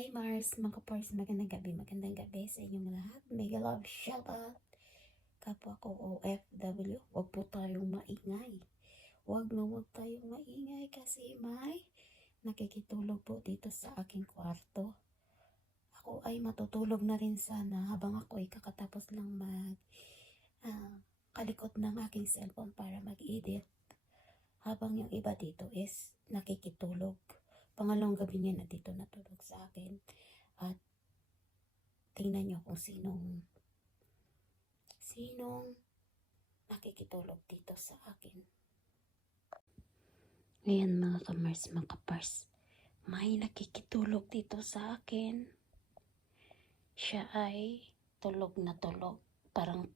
Hey Mars, mga Pars, magandang gabi sa inyong lahat. Mega love shoutout. Kapwa ko OFW, huwag po tayong maingay. Huwag tayong maingay kasi may nakikitulog po dito sa aking kwarto. Ako ay matutulog na rin sana habang ako ay kakatapos lang kalikot ng aking cellphone para mag-edit. Habang yung iba dito is nakikitulog. Pangalawang gabi niya na dito natulog sa akin. At tingnan nyo kung sinong nakikitulog dito sa akin. Ngayon mga kamars, mga kapars, may nakikitulog dito sa akin. Siya ay tulog na tulog. Parang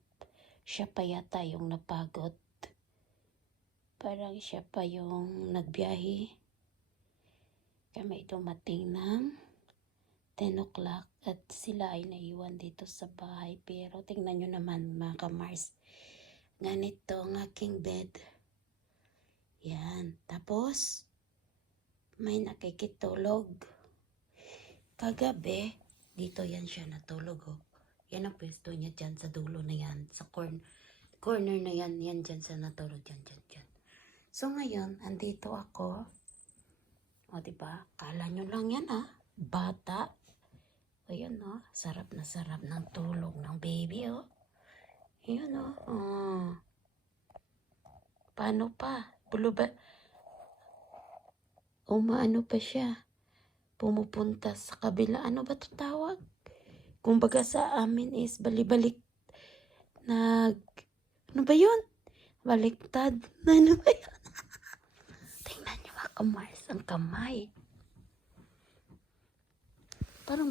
siya pa yata yung napagod. Parang siya pa yung nagbiyahe. Kami dumating ng 10 o'clock at sila ay naiwan dito sa bahay. Pero tingnan nyo naman mga kamars, ganito ang aking bed. Yan. Tapos, may nakikitulog. Kagabi, dito yan siya natulog. Oh. Yan ang pwesto niya dyan sa dulo na yan. Sa corner na yan. Yan dyan siya natulog. Dyan. So ngayon, andito ako. O diba? Kala nyo lang yan bata. Ayun sarap na sarap ng tulog ng baby Ayun Paano pa? Pulo ba? Umaano pa siya? Pumupunta sa kabila. Ano ba ito tawag? Kumbaga sa amin is balibalik. Ano ba yun? Baliktad. Ano ba yun? Tingnan nyo mga kamars. Ang kamay. Parang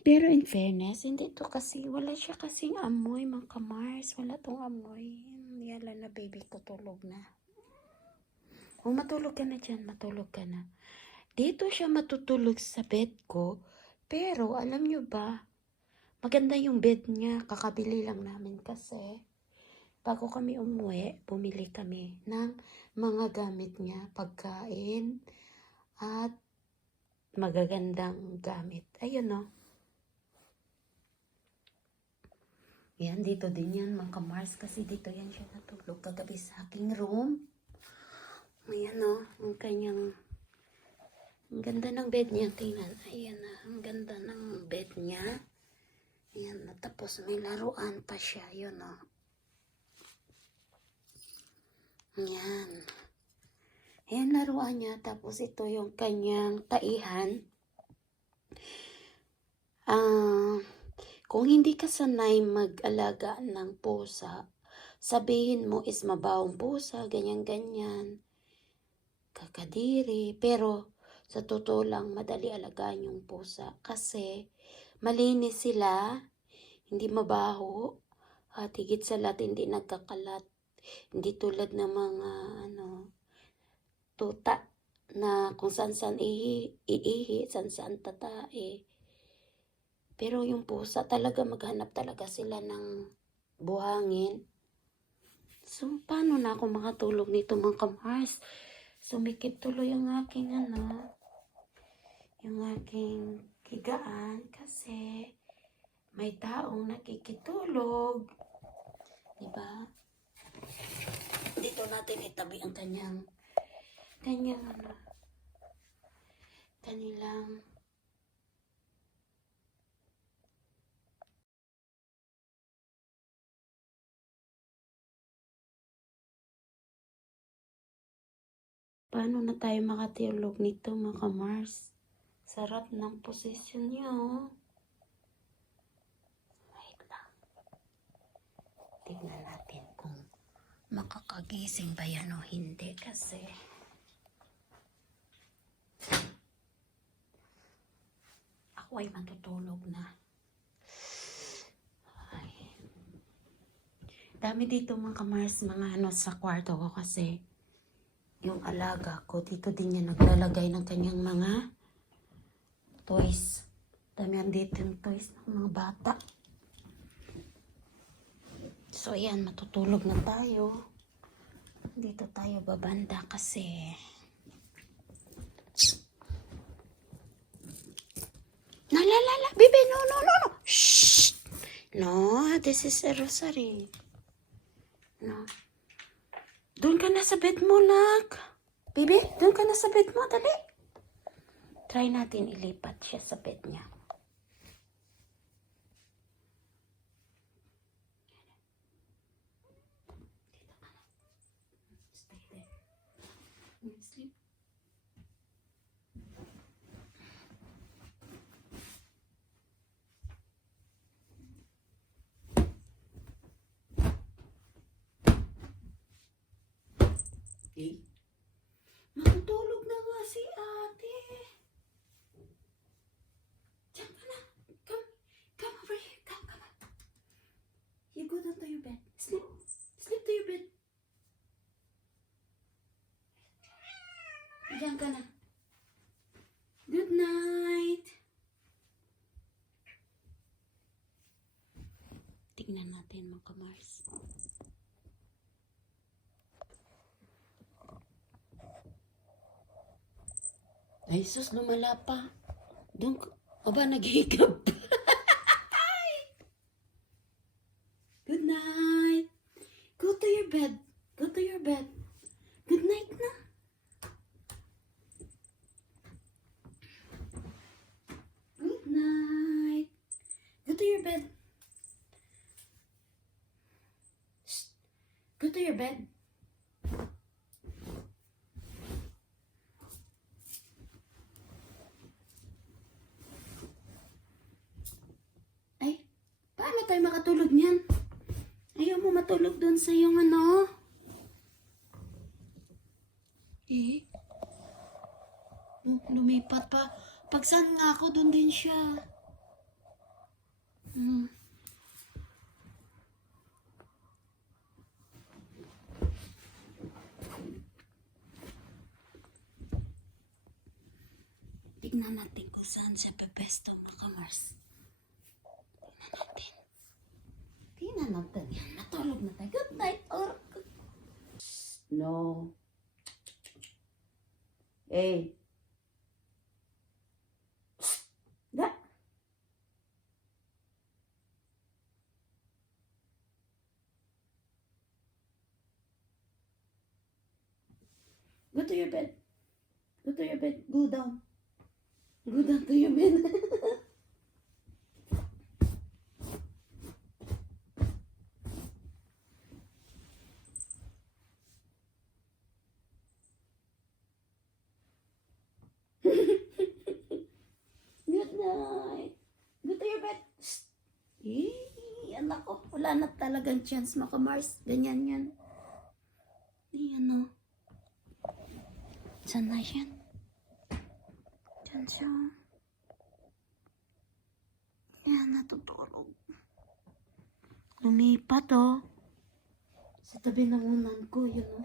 pero in fairness, hindi to kasi, wala siya kasing amoy, mga kamars. Wala tong amoy. Yala na baby ko, tulog na. Kung matulog ka na dyan, matulog ka na. Dito siya matutulog sa bed ko. Pero, alam nyo ba, maganda yung bed niya. Kakabili lang namin kasi. Bago kami umuwi, bumili kami ng mga gamit niya, pagkain, at magagandang gamit. Ayun Yan, dito din yan, mga kamars, kasi dito yan siya natulog kagabi sa aking room. Ayan ang kanyang, ang ganda ng bed niya, tingnan. Ayan ang ganda ng bed niya. Ayan tapos may laruan pa siya, yun Ayan. Ayan laruan niya, tapos ito yung kanyang taihan. Kung hindi ka sanay mag-alaga ng pusa, sabihin mo is mabawang pusa, ganyan-ganyan, kakadiri. Pero sa totoo lang, madali alagaan yung pusa kasi malinis sila, hindi mabaho, at higit sa lahat hindi nagkakalat. Hindi tulad ng mga tuta na kung saan-saan iihi, saan-saan tatae. Pero yung pusa talaga maghanap talaga sila ng buhangin. So, paano na ako makatulog nito mga kamars? Sumikip tuloy yung aking yung aking higaan kasi may taong nakikitulog. Diba? Dito natin itabi ang kanilang paano na tayo makatulog nito mga kamars? Sarap ng posisyon niya Wait lang. Tignan natin kung makakagising ba yan o hindi kasi ako ay matutulog na. Ay. Dami dito mga kamars, mga sa kwarto ko kasi yung alaga ko, dito din niya naglalagay ng kanyang mga toys. Dami dito yung toys ng mga bata. So, ayan, matutulog na tayo. Dito tayo babanda kasi No, this is a rosary. No. Doon ka na sa bed mo, nak. Baby, doon ka na sa bed mo, dali. Try natin ilipat siya sa bed niya. Stay there. Sleep. Okay. Matutulog na nga si ate. Diyan ka na. Come over here. Come on. You go down to your bed. Sleep. Sleep to your bed. Diyan ka na. Good night. Tignan natin mga kamars. Ay, sus, lumala pa. Doon, aba, naghihigap. Good night. Go to your bed. Go to your bed. Good night na. Good night. Go to your bed. Shh. Go to your bed. Ay, paano tayo makatulog niyan? Ayaw mo matulog doon sa iyong ano? Eh? Lumipat pa. Pag saan nga ako, doon din siya. Tignan natin kung saan siya pepesto, mga kamars. Tignan natin. Tignan natin. Yan, natulog na tayo. Good night. Or... No. Hey. Da. Go to your bed. Go to your bed. Go down. Go down to your bed. Good night. Go to your bed. Anak ko, wala na talagang chance, mga Mars. Ganyan yan. Ayan o. Saan na yan? Diyan siya. Yan, natutulog. Lumipat o. Sa tabi ng unan ko, yun o.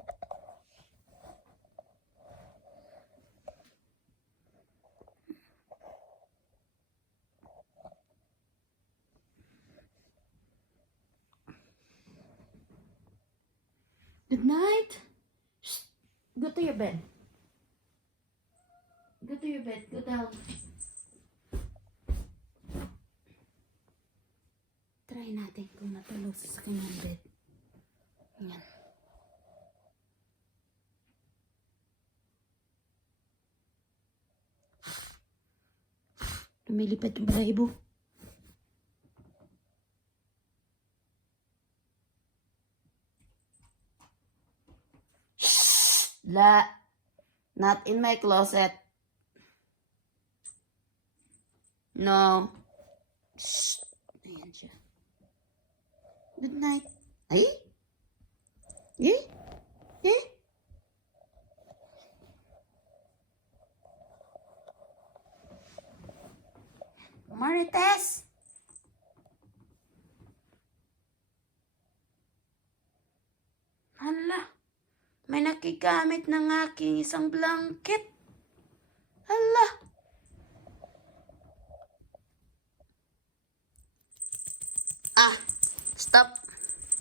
Good night. Shh. Go to your bed. Go to your bed. Go down. Try natin kung matulog sa kanyang bed. Yan. Lumilipad yung balahibo. La, not in my closet. No. Shh. Ayan siya. Good night. Ay? Eh? Eh? Marites! Hala. May nakigamit ng aking isang blanket. Hala. Ah, stop.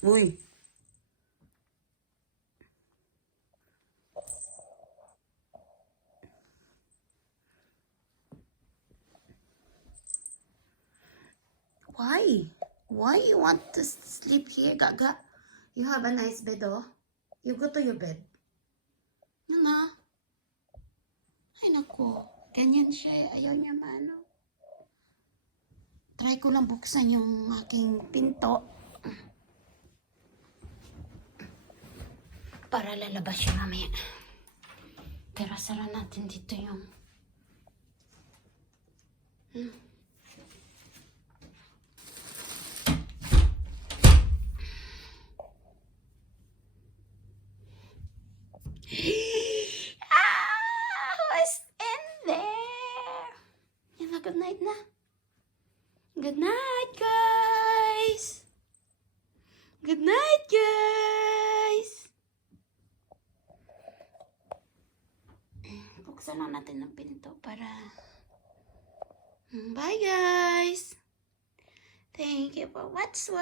Uy. Why? Why you want to sleep here, Gaga? You have a nice bed, oh. You go to your bed. Ano? Ay, naku. Ganyan siya. Ayaw niya maano. Try ko lang buksan yung aking pinto. Para lalabas siya mamaya. Pero sara natin dito yung... Who's in there? Yan na, good night na. Good night, guys. Good night, guys. Buksan lang natin ng pinto para... Bye, guys. Thank you for watch.